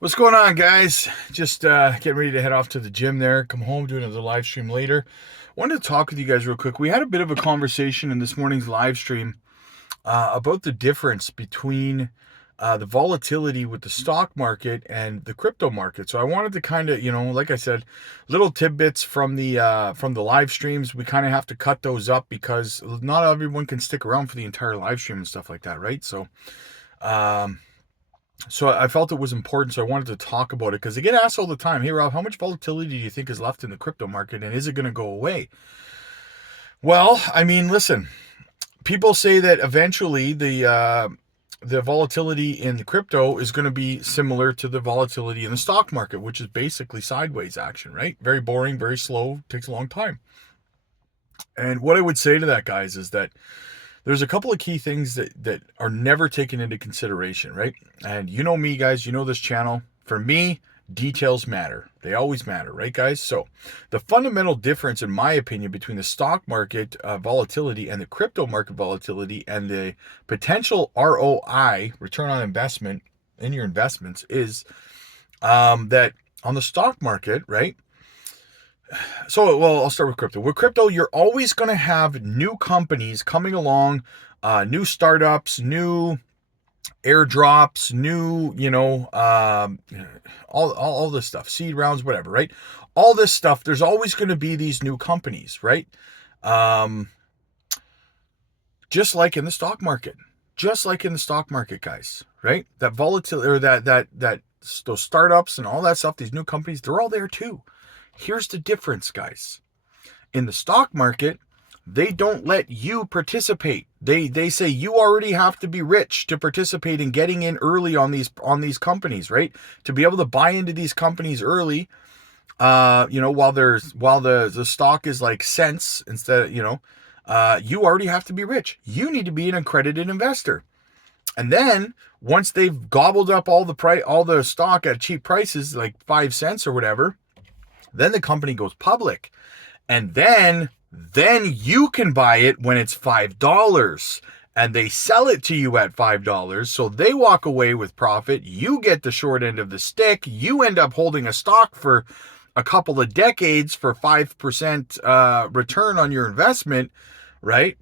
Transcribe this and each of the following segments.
What's going on, guys? Just getting ready to head off to the gym there. Come home, do another live stream later. Wanted to talk with you guys real quick. We had a bit of a conversation in this morning's live stream about the difference between the volatility with the stock market and the crypto market. So I wanted to kind of, like I said, little tidbits from the live streams. We kind of have to cut those up because not everyone can stick around for the entire live stream and stuff like that, right? Um, so I felt it was important, so I wanted to talk about it because they get asked all the time, "Hey Rob, how much volatility do you think is left in the crypto market, and is it going to go away?" Well, I mean, listen, people say that eventually the volatility in the crypto is going to be similar to the volatility in the stock market, which is basically sideways action, right? Very boring, very slow, takes a long time. And what I would say to that, guys, is that there's a couple of key things that are never taken into consideration, right? And you know me, guys, you know this channel. For me, details matter. They always matter, right, guys? So the fundamental difference, in my opinion, between the stock market volatility and the crypto market volatility and the potential ROI, return on investment, in your investments is that on the stock market, right? So, well, I'll start with crypto. With crypto, you're always going to have new companies coming along, new startups, new airdrops, new, all this stuff, seed rounds, whatever, right? All this stuff, there's always going to be these new companies, right? Um, just like in the stock market, guys, right? That volatility or that those startups and all that stuff, these new companies, they're all there too. Here's the difference, guys. In the stock market, they don't let you participate. They say you already have to be rich to participate in getting in early on these companies, right? To be able to buy into these companies early, while the stock is like cents instead of, you already have to be rich. You need to be an accredited investor. And then once they've gobbled up all the stock at cheap prices, like 5 cents or whatever, then the company goes public. And then you can buy it when it's $5 and they sell it to you at $5. So they walk away with profit. You get the short end of the stick. You end up holding a stock for a couple of decades for 5% return on your investment, right?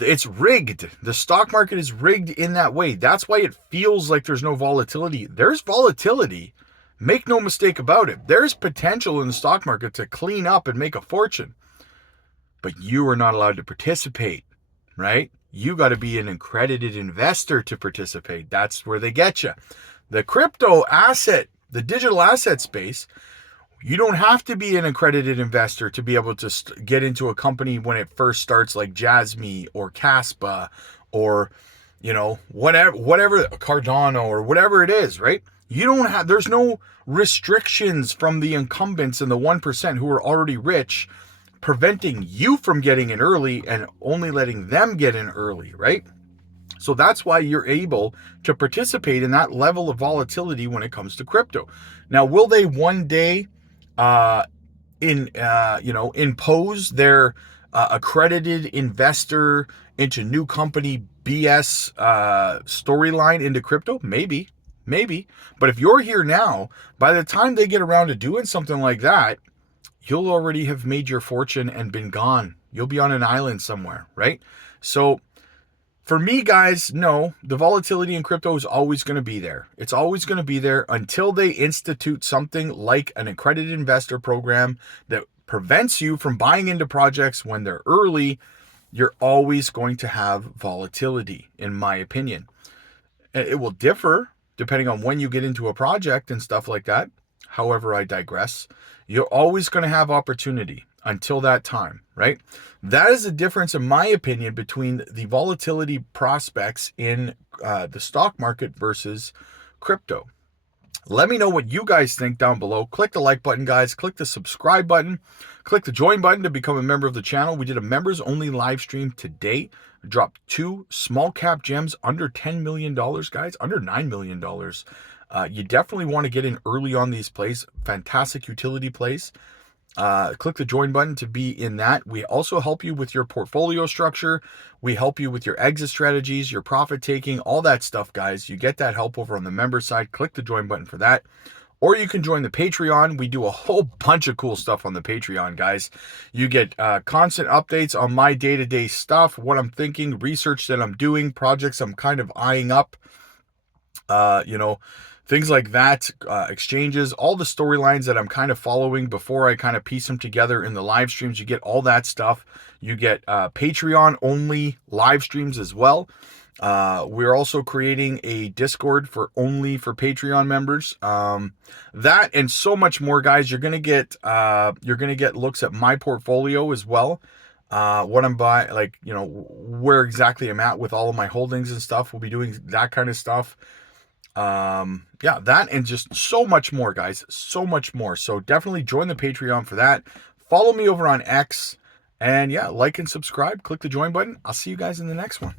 It's rigged. The stock market is rigged in that way. That's why it feels like there's no volatility. There's volatility. Make no mistake about it. There's potential in the stock market to clean up and make a fortune. But you are not allowed to participate, right? You got to be an accredited investor to participate. That's where they get you. The crypto asset, the digital asset space, you don't have to be an accredited investor to be able to get into a company when it first starts, like JASMY or KASPA or, whatever, Cardano or whatever it is, right? There's no restrictions from the incumbents and the 1% who are already rich preventing you from getting in early and only letting them get in early, right? So that's why you're able to participate in that level of volatility when it comes to crypto. Now, will they one day impose their accredited investor into new company BS storyline into crypto? Maybe. But if you're here now, by the time they get around to doing something like that, you'll already have made your fortune and been gone. You'll be on an island somewhere, right? So for me, guys, no, the volatility in crypto is always going to be there. It's always going to be there until they institute something like an accredited investor program that prevents you from buying into projects when they're early. You're always going to have volatility, in my opinion. It will differ depending on when you get into a project and stuff like that. However, I digress. You're always going to have opportunity until that time, right? That is the difference, in my opinion, between the volatility prospects in the stock market versus crypto. Let me know what you guys think down below. Click the like button, guys. Click the subscribe button. Click the join button to become a member of the channel. We did a members only live stream today. Dropped 2 small cap gems under $10 million, guys, under $9 million. You definitely want to get in early on these plays. Fantastic utility plays. Click the join button to be in that. We also help you with your portfolio structure. We help you with your exit strategies, your profit taking, all that stuff, guys. You get that help over on the member side. Click the join button for that. Or you can join the Patreon. We do a whole bunch of cool stuff on the Patreon, guys. You get constant updates on my day-to-day stuff, what I'm thinking, research that I'm doing, projects I'm kind of eyeing up, you know, things like that, exchanges, all the storylines that I'm kind of following before I kind of piece them together in the live streams. You get all that stuff. You get Patreon only live streams as well. We're also creating a Discord for Patreon members. That and so much more, guys. You're gonna get looks at my portfolio as well. What I'm buying, like, you know, where exactly I'm at with all of my holdings and stuff. We'll be doing that kind of stuff. Yeah, that and just so much more, guys. So much more. So definitely join the Patreon for that. Follow me over on X. And yeah, like and subscribe. Click the join button. I'll see you guys in the next one.